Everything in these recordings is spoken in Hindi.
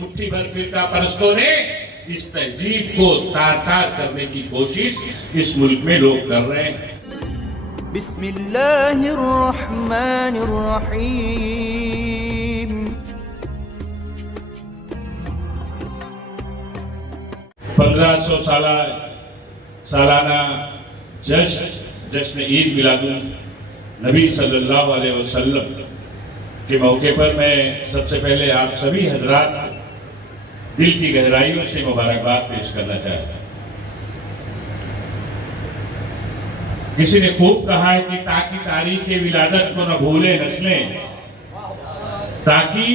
मुट्ठी भर फिरका परस्तों ने इस तहजीब को तार-तार करने की कोशिश इस मुल्क में लोग कर रहे हैं। बिस्मिल्लाहिर्रहमानिर्रहीम। 1500 सालाना जश्न ईद मिलादुन नबी सल्लल्लाहु अलैहि वसल्लम के मौके पर मैं सबसे पहले आप सभी हजरात दिल की गहराइयों से मुबारकबाद पेश करना चाहता हूं। किसी ने खूब कहा है कि ताकि तारीख विलादत को न भूले नस्लें, ताकि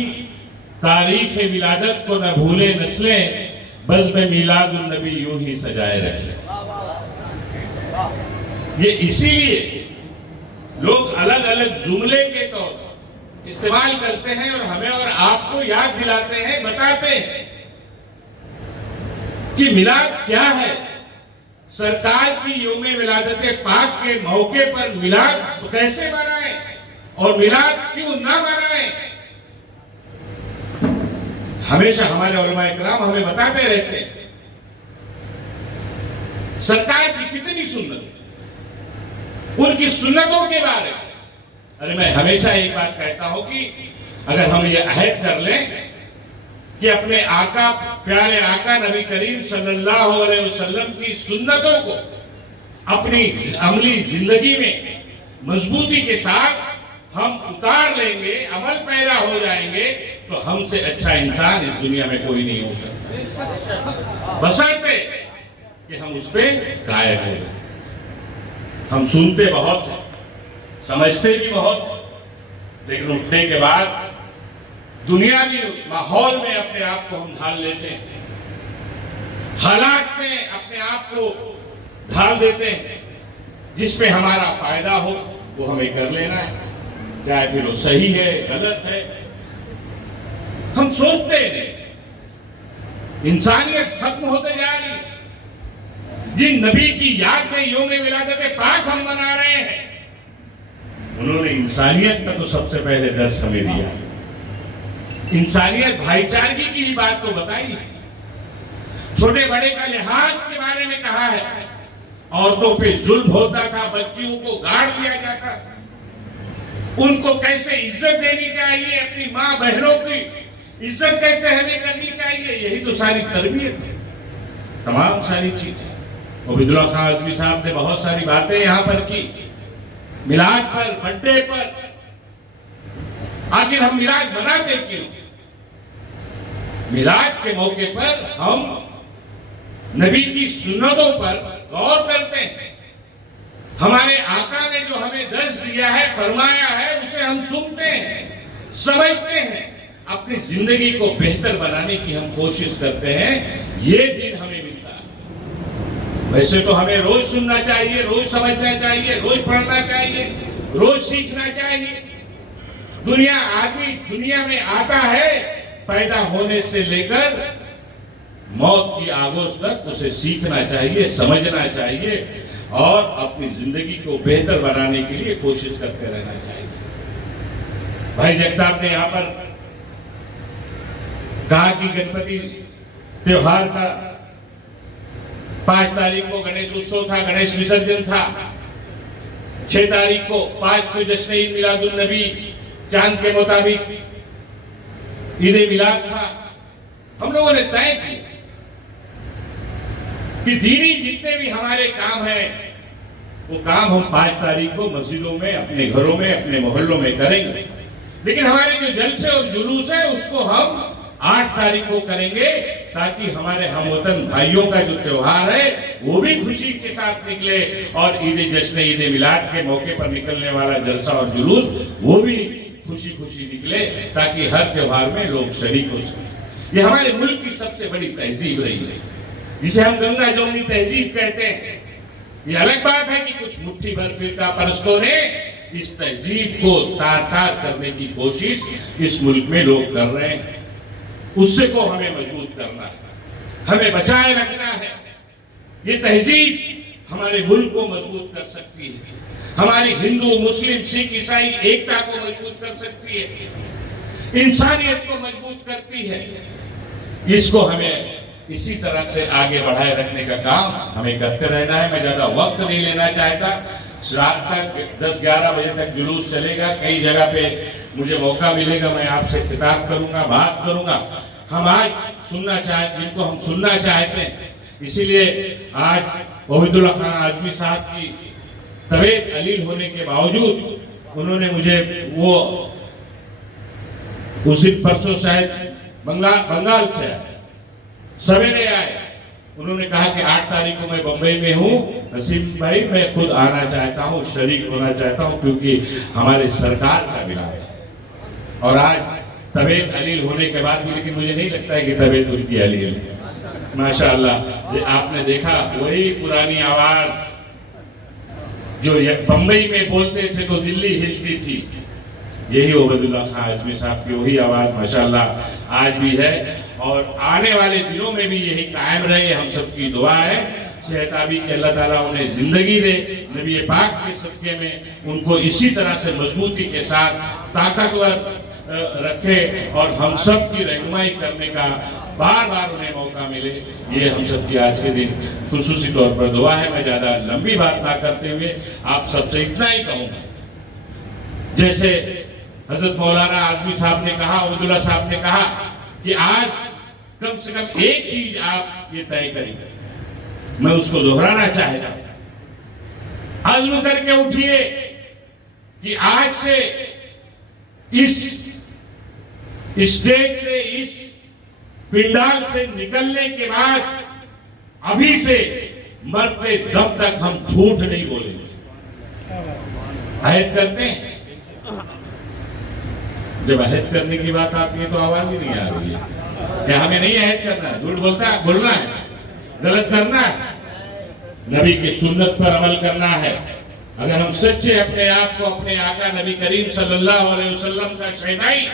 तारीख विलादत को न भूले नस्लें, बज़्म मीलादुन नबी यूं ही सजाए रखे। ये इसीलिए लोग अलग अलग जुमले के तौर इस्तेमाल करते हैं और हमें और आपको याद दिलाते हैं, बताते हैं कि मिलाद क्या है। सरकार की यौम विलादत पाक के मौके पर मिलाद कैसे मनाएं और मिलाद क्यों ना मनाएं। हमेशा हमारे उलमा इकराम हमें बताते रहते हैं सरकार की कितनी सुन्नत, उनकी सुन्नतों के बारे में। अरे मैं हमेशा एक बात कहता हूं कि अगर हम ये अहद कर लें कि अपने आका, प्यारे आका नबी करीम सल्लल्लाहु अलैहि वसल्लम की सुन्नतों को अपनी अमली जिंदगी में मजबूती के साथ हम उतार लेंगे, अमल पैदा हो जाएंगे, तो हमसे अच्छा इंसान इस दुनिया में कोई नहीं हो सकता, बशर्ते कि हम उस पर कायम हो। हम सुनते बहुत हैं, समझते भी बहुत, लेकिन उठने के बाद दुनियावी माहौल में अपने आप को हम ढाल लेते हैं, हालात में अपने आप को ढाल देते हैं। जिसमें हमारा फायदा हो वो हमें कर लेना है, चाहे फिर वो सही है गलत है, हम सोचते नहीं। इंसानियत खत्म होते जा रही है। जिन नबी की याद में यौम विलादत पाक हम मना रहे हैं, उन्होंने इंसानियत का तो सबसे पहले दर्स हमें दिया। इंसानियत भाईचारगी की ही बात तो बताई, छोटे बड़े का लिहाज के बारे में कहा है। औरतों पे जुल्म होता था, बच्चियों को गाड़ दिया जाता था, उनको कैसे इज्जत देनी चाहिए, अपनी माँ बहनों की इज्जत कैसे हमें करनी चाहिए, यही तो सारी तरबियत है, तमाम सारी चीजें। उबैदुल्ला खान अज़मी साहब ने बहुत सारी बातें यहां पर की, मिलाद पर, बर्थडे पर। आखिर हम मिलाद मनाते क्यों? मिलाद के मौके पर हम नबी की सुन्नतों पर गौर करते हैं। हमारे आका ने जो हमें दर्श दिया है, फरमाया है, उसे हम सुनते हैं, समझते हैं, अपनी जिंदगी को बेहतर बनाने की हम कोशिश करते हैं। ये दिन हमें मिलता है। वैसे तो हमें रोज सुनना चाहिए, रोज समझना चाहिए, रोज पढ़ना चाहिए, रोज सीखना चाहिए। आदमी दुनिया में आता है, पैदा होने से लेकर मौत की आगोश तक उसे सीखना चाहिए, समझना चाहिए और अपनी जिंदगी को बेहतर बनाने के लिए कोशिश करते रहना चाहिए। भाई जगताप ने यहां पर कहा कि गणपति त्योहार का 5 तारीख को गणेश उत्सव था, गणेश विसर्जन था। 6 तारीख को 5 को जश्न ईद मिलादुन नबी चांद के मुताबिक ईद मिलाद था। हम लोगों ने तय किया कि दीनी जितने भी हमारे काम हैं वो काम हम 5 तारीख को मस्जिदों में, अपने घरों में, अपने मोहल्लों में करेंगे। लेकिन हमारे जो जलसे और जुलूस है उसको हम 8 तारीख को करेंगे, ताकि हमारे हमवतन भाइयों का जो त्योहार है वो भी खुशी के साथ निकले और जश्न ईद मिलाद के मौके पर निकलने वाला जलसा और जुलूस वो भी खुशी खुशी निकले, ताकि हर त्योहार में लोग शरीक हो सके। ये हमारे मुल्क की सबसे बड़ी तहजीब रही है, जिसे हम गंगा जमुनी तहजीब कहते हैं। ये अलग बात है कि कुछ मुट्ठी भर फिरका परस्तों ने इस तहजीब को तार-तार करने की कोशिश इस मुल्क में लोग कर रहे हैं। उससे को हमें मजबूत करना है, हमें बचाए रखना है। ये तहजीब हमारे मुल्क को मजबूत कर सकती है, हमारी हिंदू, मुस्लिम, सिख, ईसाई एकता को मजबूत कर सकती है, इंसानियत को मजबूत करती है। इसको हमें इसी तरह से आगे बढ़ाए रखने का काम हमें करते रहना है। मैं ज्यादा वक्त नहीं लेना चाहता। रात तक 10-11 बजे तक जुलूस चलेगा। कई जगह पे मुझे मौका मिलेगा, मैं आपसे खिताब करूंगा, बात करूंगा। हम आज सुनना चाहते, जिनको हम सुनना चाहते हैं, इसीलिए आज वहीदुल्लाह खान आजमी साहब की तबीयत अलील होने के बावजूद उन्होंने मुझे वो उस दिन परसों शायद बंगाल से आए, सवेरे आए। उन्होंने कहा कि 8 तारीख को मैं बंबई में हूँ, नसीम भाई मैं खुद आना चाहता हूँ, शरीक होना चाहता हूँ, क्योंकि हमारे सरकार का विराद है। और आज तबीयत अलील होने के बाद भी, लेकिन मुझे नहीं लगता है कि तबीयत उनकी अलील है। माशाअल्लाह, आपने देखा वही पुरानी आवाज जो बंबई में बोलते थे तो दिल्ली हिलती थी, यही वहीदुल्लाह खान आजमी साहब की वही आवाज माशाअल्लाह आज भी है। और आने वाले दिनों में भी यही कायम रहे, हम सबकी दुआ है। सेहताबी के अल्लाह ताला उन्हें जिंदगी दे, नबी पाक के सदके में उनको इसी तरह से मजबूती के साथ ताकतवर रखे और हम सब की रहनुमाई करने का बार बार उन्हें मौका मिले। ये हम सब की आज के दिन खुसूसी तौर पर दुआ है। मैं ज्यादा लंबी बात ना करते हुए आप सबसे इतना ही कहूंगा, जैसे हजरत मौलाना आजमी साहब ने कहा, वहीदुल्लाह साहब ने कहा कि आज कम से कम एक चीज आप ये तय करेंगे, मैं उसको दोहराना चाहता हूं। आज़म करके उठिए कि आज से इस स्टेज से, इस पिंडाल से निकलने के बाद अभी से मरते दम तक हम झूठ नहीं बोलेंगे। अहद करते हैं। जब अहद करने की बात आती है तो आवाज ही नहीं आ रही है। क्या हमें नहीं अहद करना है? झूठ बोलना है, गलत करना है, नबी की सुन्नत पर अमल करना है। अगर हम सच्चे अपने आप को अपने आका नबी करीम सल्लल्लाहु अलैहि वसल्लम का शहीदाई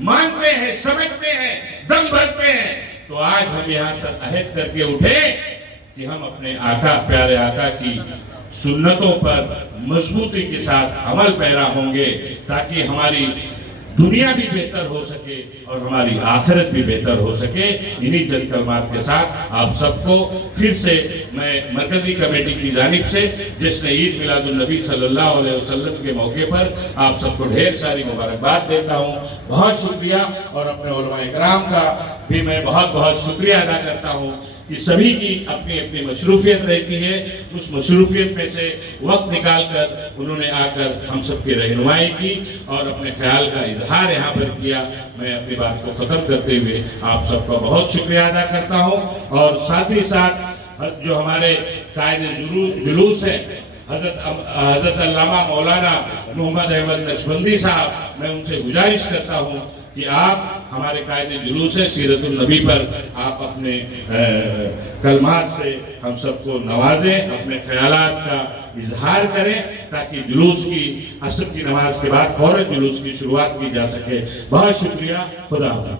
मानते हैं, समझते हैं, दम भरते हैं, तो आज हम यहाँ से अहद करके उठे कि हम अपने आका, प्यारे आका की सुन्नतों पर मजबूती के साथ अमल पैरा होंगे, ताकि हमारी दुनिया भी बेहतर हो सके और हमारी आखिरत भी बेहतर हो सके। इन्हीं चंद कलमात के साथ आप सबको फिर से मैं मरकजी कमेटी की जानिब से जश्न ईद मिलादुन नबी सल्लल्लाहु अलैहि वसल्लम के मौके पर आप सबको ढेर सारी मुबारकबाद देता हूँ। बहुत शुक्रिया। और अपने उलमा इकराम का भी मैं बहुत बहुत शुक्रिया अदा करता हूँ कि सभी की अपनी अपनी मशरूफियत रहती है। उस मशरूफियत में से वक्त निकाल कर उन्होंने आकर हम सबकी रहनुमाई की और अपने ख्याल का इजहार यहाँ पर किया। मैं अपनी बात को ख़त्म करते हुए आप सबका बहुत शुक्रिया अदा करता हूँ। और साथ ही साथ जो हमारे कायदे जुलूस है हजरत अल्लामा मौलाना मोहम्मद अहमद नक्शबंदी साहब, मैं उनसे गुजारिश करता हूँ कि आप हमारे कायदे जुलूस है सीरतुल नबी पर आप अपने कलमात से हम सबको नवाजें, अपने ख्यालात का इजहार करें, ताकि जुलूस की असर की नमाज के बाद फौरन जुलूस की शुरुआत की जा सके। बहुत शुक्रिया। खुदा हाफ़िज़।